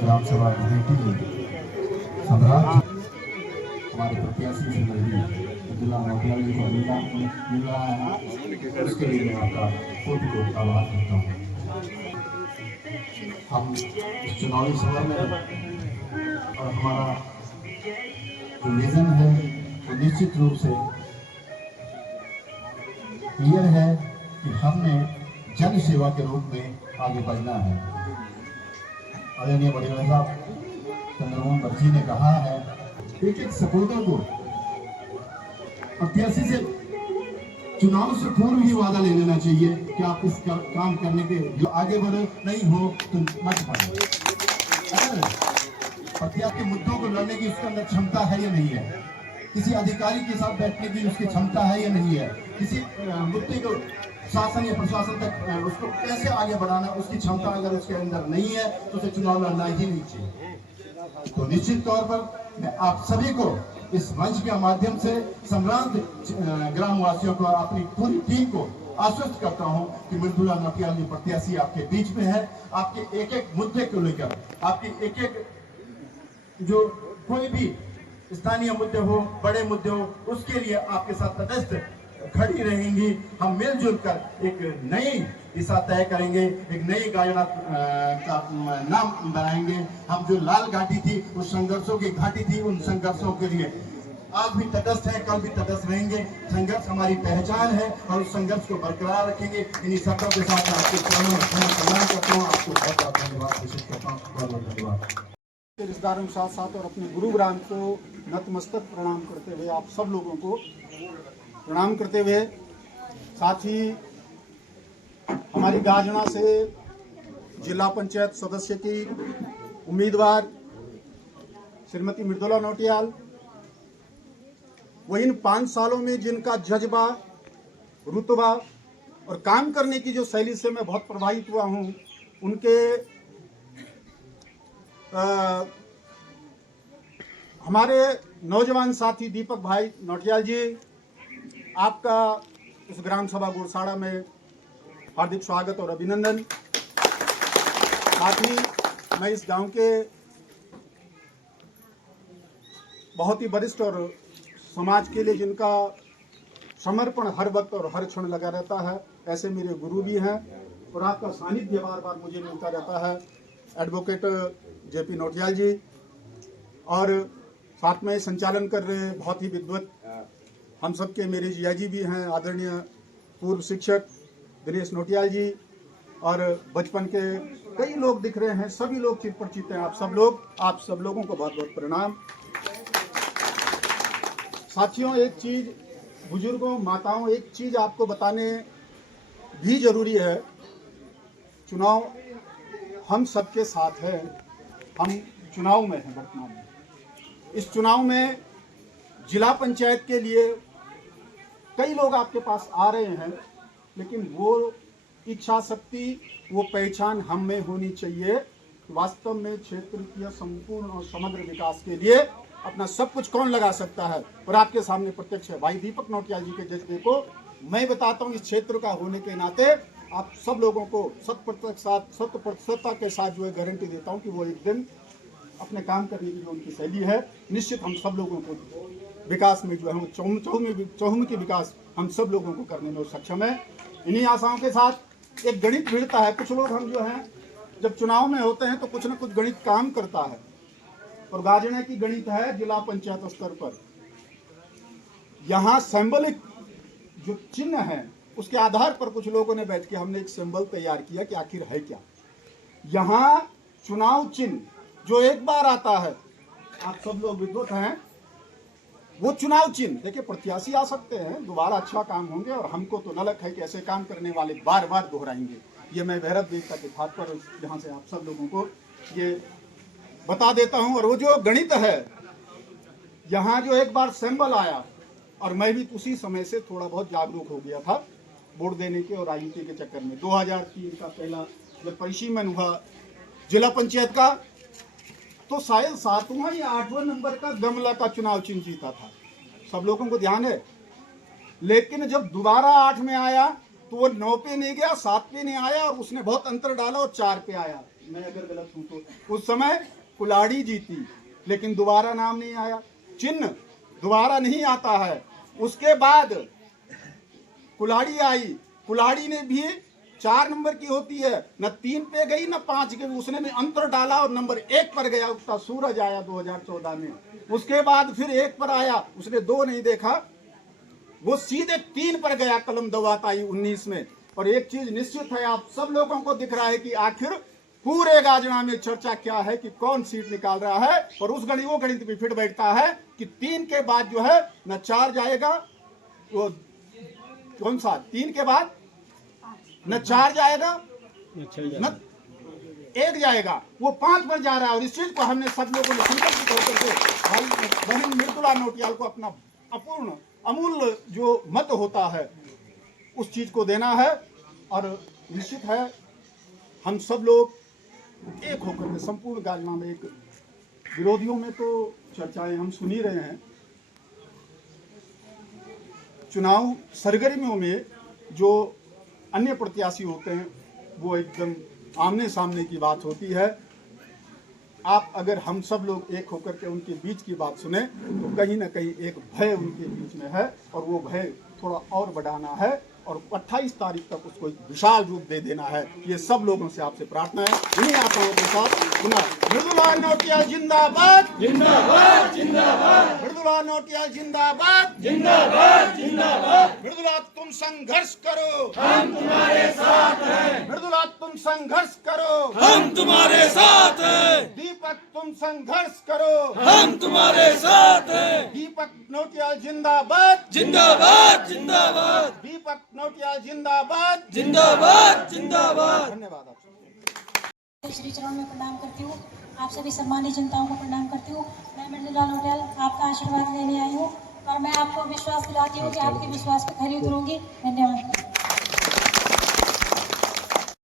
ग्राम सभा सम्राट हमारे प्रत्याशी जिला नौटियाल जी को मिल रहा है, उसके लिए मैं आपका कोटि कोटि आभार करता हूँ। हम इस चुनावी सभा में और हमारा जो विजन है वो निश्चित रूप से क्लियर है कि हमने जन सेवा के रूप में आगे बढ़ना है। आदरणीय बड़े साहब चंद्रमोहन बर्जी ने कहा है, एक एक सपोर्टर को प्रत्याशी से चुनाव से पूर्व ही वादा ले लेना चाहिए कि आप इस काम करने के जो आगे बढ़ो, नहीं हो तो मत बढ़ो। अगर प्रत्याशी के मुद्दों को लड़ने की उसके अंदर क्षमता है या नहीं है, किसी अधिकारी के साथ बैठने की उसकी क्षमता है या नहीं है, किसी मुद्दे को शासन या प्रशासन तक उसको कैसे आगे बढ़ाना उसकी क्षमता अगर उसके अंदर नहीं है तो उसे चुनाव लड़ना ही नहीं चाहिए। तो निश्चित तौर पर मैं आप सभी को इस मंच के माध्यम से सम्राट ग्राम वासियों को, अपनी पूरी टीम को आश्वस्त करता हूं कि मृदुला नौटियाल जी प्रत्याशी आपके बीच में है। आपके एक एक मुद्दे को लेकर, आपके एक एक जो कोई भी स्थानीय मुद्दे हो, बड़े मुद्दे हो, उसके लिए आपके साथ तटस्थ खड़ी रहेंगी। हम मिलजुल कर एक नई दिशा तय करेंगे, एक नई गायना का नाम बनाएंगे। हम जो लाल घाटी थी, उस संघर्षों की घाटी थी, उन संघर्षों के लिए आज भी तटस्थ है, कल भी तटस्थ रहेंगे। संघर्ष हमारी पहचान है और उस संघर्ष को बरकरार रखेंगे। इन्हीं शब्दों के साथ आपके चरणों में सम्मान करता हूँ। आपको बहुत बहुत धन्यवाद घोषित करता हूँ। बहुत बहुत धन्यवाद। रिश्तेदारों के साथ साथ और अपने गुरुग्राम को नतमस्तक प्रणाम करते हुए, आप सब लोगों को प्रणाम करते हुए, साथ ही हमारी गाजना से जिला पंचायत सदस्य की उम्मीदवार श्रीमती मृदुला नौटियाल, वो इन 5 सालों में जिनका जज्बा, रुतबा और काम करने की जो शैली से मैं बहुत प्रभावित हुआ हूँ, उनके हमारे नौजवान साथी दीपक भाई नौटियाल जी, आपका इस ग्राम सभा गुड़साड़ा में हार्दिक स्वागत और अभिनंदन। साथ ही मैं इस गांव के बहुत ही वरिष्ठ और समाज के लिए जिनका समर्पण हर वक्त और हर क्षण लगा रहता है, ऐसे मेरे गुरु भी हैं और आपका सानिध्य बार बार मुझे मिलता रहता है, एडवोकेट जेपी नौटियाल जी। और साथ में संचालन कर रहे बहुत ही विद्वत हम सबके मेरे जिया जी भी हैं, आदरणीय पूर्व शिक्षक दिनेश नौटियाल जी, और बचपन के कई लोग दिख रहे हैं, सभी लोग चित परिचित हैं। आप सब लोगों को बहुत बहुत प्रणाम। साथियों, एक चीज, बुजुर्गों, माताओं, एक चीज आपको बताने भी जरूरी है, चुनाव हम सबके साथ है। हम चुनाव में हैं वर्तमान में। इस चुनाव में जिला पंचायत के लिए कई लोग आपके पास आ रहे हैं, लेकिन वो इच्छा शक्ति, वो पहचान हम में होनी चाहिए। वास्तव में क्षेत्र के संपूर्ण और समग्र विकास के लिए अपना सब कुछ कौन लगा सकता है। और आपके सामने प्रत्यक्ष है भाई दीपक नौटियाल जी के जज्बे को मैं बताता हूँ। इस क्षेत्र का होने के नाते आप सब लोगों को 100% के साथ जो है गारंटी देता हूँ कि वो एक दिन अपने काम करने की जो उनकी शैली है, निश्चित हम सब लोगों को विकास में जो है चहुमुखी विकास हम सब लोगों को करने में सक्षम है। इन्हीं आशाओं के साथ एक गणित भिड़ता है। कुछ लोग हम जो हैं जब चुनाव में होते हैं तो कुछ न कुछ गणित काम करता है, और गाजने की गणित है जिला पंचायत स्तर पर। यहाँ सिंबलिक जो चिन्ह है उसके आधार पर कुछ लोगों ने बैठ के हमने एक सिंबल तैयार किया कि आखिर है क्या। यहाँ चुनाव चिन्ह जो एक बार आता है, आप सब लोग विद्वत हैं, वो चुनाव चिन्ह देखिए प्रत्याशी आ सकते हैं, दोबारा अच्छा काम होंगे, और हमको तो नलक है कि ऐसे काम करने वाले बार बार दोहराएंगे। ये मैं भैरव देवता के हाथ पर यहाँ से आप सब लोगों को ये बता देता हूँ। और वो जो गणित है, यहाँ जो एक बार सिंबल आया, और मैं भी उसी समय से थोड़ा बहुत जागरूक हो गया था वोट देने के और राजनीति के चक्कर में। 2003 का पहला जब परिसीमन हुआ जिला पंचायत का, तो शायद 7वां या 8वां नंबर का गमला का चुनाव चिन्ह जीता था, सब लोगों को ध्यान है। लेकिन जब दोबारा 8 में आया तो वो 9 पे नहीं गया, 7 पे नहीं आया, और उसने बहुत अंतर डाला और 4 पे आया। मैं अगर गलत हूं तो उस समय कुलाड़ी जीती, लेकिन दोबारा नाम नहीं आया, चिन्ह दोबारा नहीं आता है। उसके बाद कुलाड़ी आई, कुलाड़ी ने भी 4 नंबर की होती है, न 3 पे गई न 5 गई, उसने भी अंतर डाला और नंबर 1 पर गया। उसका सूरज आया 2014 में। उसके बाद फिर 1 पर आया, उसने 2 नहीं देखा, वो सीधे 3 पर गया, कलम दवात आई 19 में। और एक चीज निश्चित है, आप सब लोगों को दिख रहा है कि आखिर पूरे गाजना में चर्चा क्या है कि कौन सीट निकाल रहा है। और उस वो गणित भी फिट बैठता है कि 3 के बाद जो है न 4 जाएगा, वो कौन सा 3 के बाद न 4 जाएगा न 1 जाएगा, वो 5 पर जा रहा है। और इस चीज को हमने सब लोगों ने संकल्प करके भाई बहन मृदुला नौटियाल को अपना अपूर्ण अमूल्य जो मत होता है उस चीज को देना है। और निश्चित है हम सब लोग एक होकर के संपूर्ण गाजना में, एक विरोधियों में तो चर्चाएं हम सुन ही रहे हैं, चुनाव सरगर्मियों में जो अन्य प्रत्याशी होते हैं वो एकदम आमने सामने की बात होती है। आप अगर हम सब लोग एक होकर के उनके बीच की बात सुने तो कहीं ना कहीं एक भय उनके बीच में है, और वो भय थोड़ा और बढ़ाना है और 28 तारीख तक उसको एक विशाल रूप दे देना है। ये सब लोगों से आपसे प्रार्थना है। इन्हीं आशाओं के साथ मृदुला नौटियाल जिंदाबाद, जिंदाबाद, जिंदाबाद, मृदुला नौटियाल जिंदाबाद, जिंदाबाद, जिंदाबाद, मृदुला तुम संघर्ष करो, हम तुम्हारे साथ हैं, मृदुला तुम संघर्ष करो, हम तुम्हारे साथ हैं, दीपक तुम संघर्ष करो, हम तुम्हारे साथ हैं, दीपक नौटियाल जिंदाबाद, जिंदाबाद, जिंदाबाद, दीपक नौटियाल जिंदाबाद, जिंदाबाद, जिंदाबाद। धन्यवाद। आप श्री चरण में प्रणाम करती हूँ, आप सभी सम्मानित जनताओं को प्रणाम करती हूँ। मैं मृदुला नौटियाल आपका आशीर्वाद लेने आई हूँ, और मैं आपको विश्वास दिलाती हूँ कि आपके विश्वास पर खरी उतरूंगी। धन्यवाद।